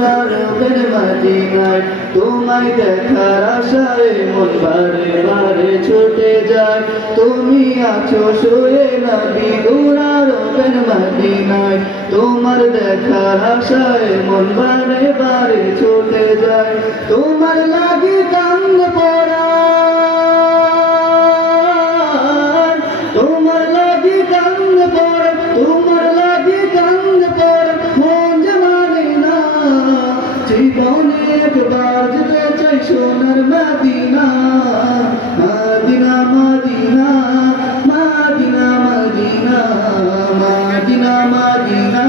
নবী দুরার তোমায় দেখার আশায় মন বারে বারে ছুটে যায়। তুমি আছো শুয়ে নবী দুরার বের মদিনায় তোমার দেখার আশায় মন বারে বারে ছুটে যায়। তোমার লাগি জীবনে একবার যেতে চাই সোনার Medina Medina Medina Medina Medina Medina Medina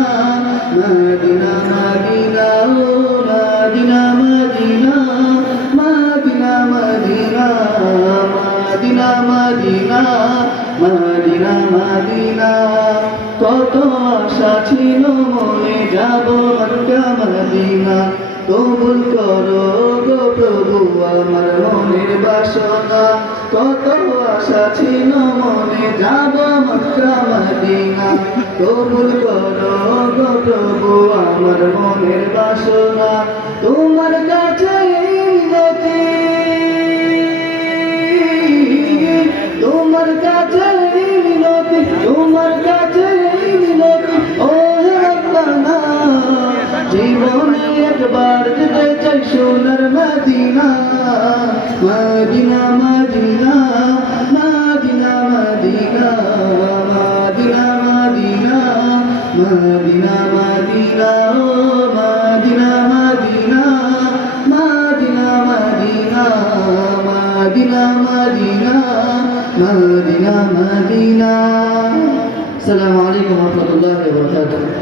Medina Medina ও Medina Medina Medina Medina Medina Medina Medina Medina কত আশা ছিল মনে যাব মক্কা মদিনা কবুল করো গো প্রভু, আমার মনের বাসনা। কত আশা ছিল মনে, যাব মদিনা। কবুল করো গো প্রভু, আমার মনের বাসনা। তোমার কাছে সোনার Medina Medina Medina Medina Medina Medina Medina Medina Medina Medina Medina Medina Medina Medina Medina Medina Medina السلام عليكم ورحمة الله وبركاته